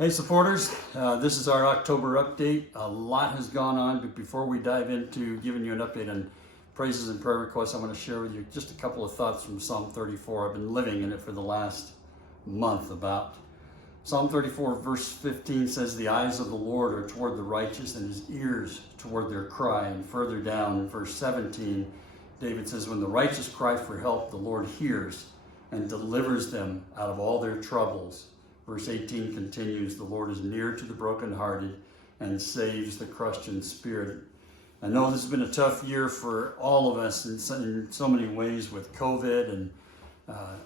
Hey supporters, this is our October update. A lot has gone on, but before we dive into giving you an update on praises and prayer requests, I want to share with you just a couple of thoughts from Psalm 34. I've been living in it for the last month about. Psalm 34 verse 15 says, "The eyes of the Lord are toward the righteous and his ears toward their cry." And further down in verse 17, David says, "When the righteous cry for help, the Lord hears and delivers them out of all their troubles." Verse 18 continues, "The Lord is near to the brokenhearted and saves the crushed in spirit." I know this has been a tough year for all of us in so many ways with COVID and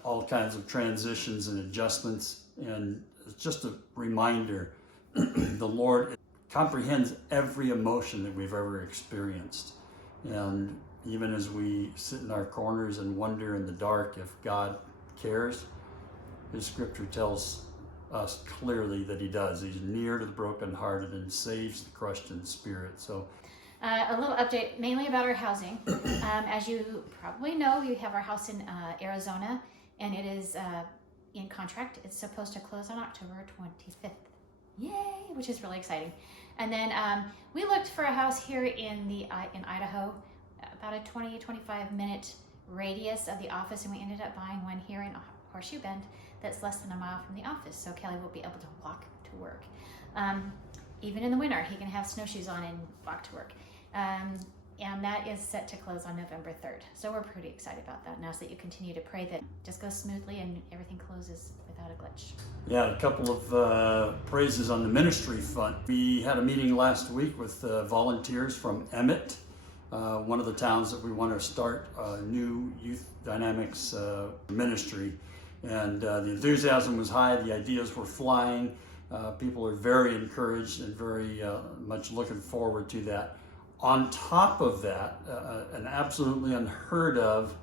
all kinds of transitions and adjustments. And it's just a reminder, the Lord comprehends every emotion that we've ever experienced. And even as we sit in our corners and wonder in the dark if God cares, His scripture tells us clearly that He does. He's near to the brokenhearted and saves the crushed in spirit. So a little update mainly about our housing. As you probably know, we have our house in Arizona, and it is in contract. It's supposed to close on October 25th. Yay, which is really exciting. And then we looked for a house here in Idaho, about a 20-25 minute radius of the office, and we ended up buying one here in Horseshoe Bend that's less than a mile from the office, so Kelly will be able to walk to work. Even in the winter, he can have snowshoes on and walk to work. And that is set to close on November 3rd. So we're pretty excited about that, and ask that you continue to pray that it just goes smoothly and everything closes without a glitch. yeah, a couple of praises on the ministry front. We had a meeting last week with volunteers from Emmett, one of the towns that we want to start a new Youth Dynamics ministry. And the enthusiasm was high, the ideas were flying. People are very encouraged and very much looking forward to that. On top of that, an absolutely unheard of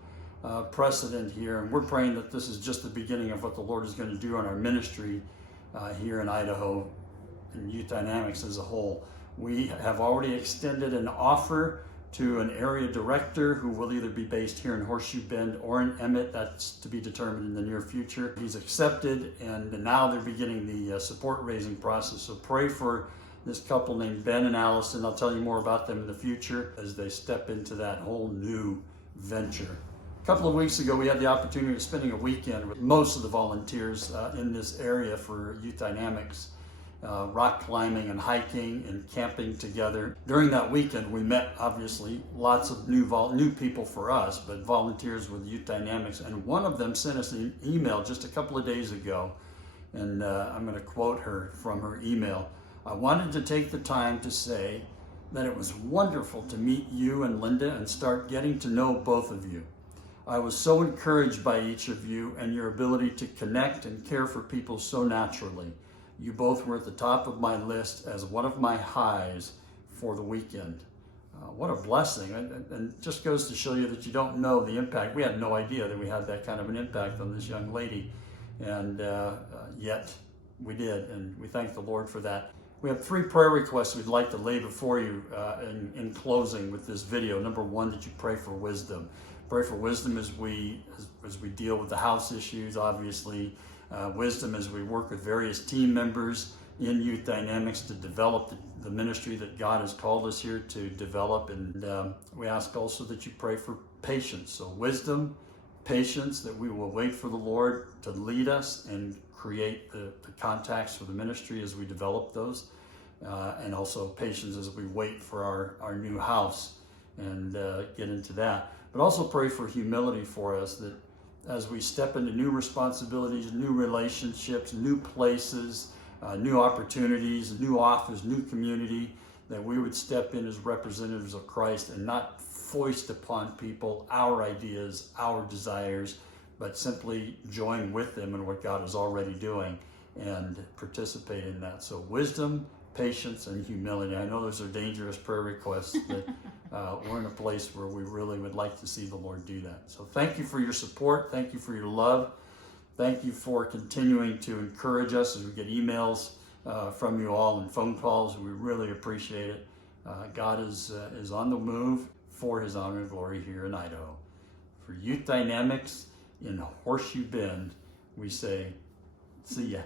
precedent here, and we're praying that this is just the beginning of what the Lord is going to do in our ministry here in Idaho and Youth Dynamics as a whole. We have already extended an offer to an area director who will either be based here in Horseshoe Bend or in Emmett. That's to be determined in the near future. He's accepted, and now they're beginning the support raising process. So pray for this couple named Ben and Allison. I'll tell you more about them in the future as they step into that whole new venture. A couple of weeks ago, we had the opportunity of spending a weekend with most of the volunteers in this area for Youth Dynamics. Rock climbing and hiking and camping together. During that weekend, we met, obviously, lots of new people for us, but volunteers with Youth Dynamics. And one of them sent us an email just a couple of days ago, and I'm going to quote her from her email. "I wanted to take the time to say that it was wonderful to meet you and Linda and start getting to know both of you. I was so encouraged by each of you and your ability to connect and care for people so naturally. You both were at the top of my list as one of my highs for the weekend." What a blessing. And just goes to show you that you don't know the impact. We had no idea that we had that kind of an impact on this young lady. And yet we did. And we thank the Lord for that. We have 3 prayer requests we'd like to lay before you in closing with this video. Number 1, that you pray for wisdom. Pray for wisdom as we deal with the house issues, obviously. Wisdom as we work with various team members in Youth Dynamics to develop the ministry that God has called us here to develop. And we ask also that you pray for patience. So wisdom, patience, that we will wait for the Lord to lead us and create the contacts for the ministry as we develop those. And also patience as we wait for our new house and get into that. But also pray for humility for us, that as we step into new responsibilities, new relationships, new places, new opportunities, new offers, new community, that we would step in as representatives of Christ and not foist upon people our ideas, our desires, but simply join with them in what God is already doing and participate in that. So wisdom, patience, and humility. I know those are dangerous prayer requests, but we're in a place where we really would like to see the Lord do that. So thank you for your support. Thank you for your love. Thank you for continuing to encourage us as we get emails from you all and phone calls. We really appreciate it. God is on the move for His honor and glory here in Idaho. For Youth Dynamics in Horseshoe Bend, we say, see ya.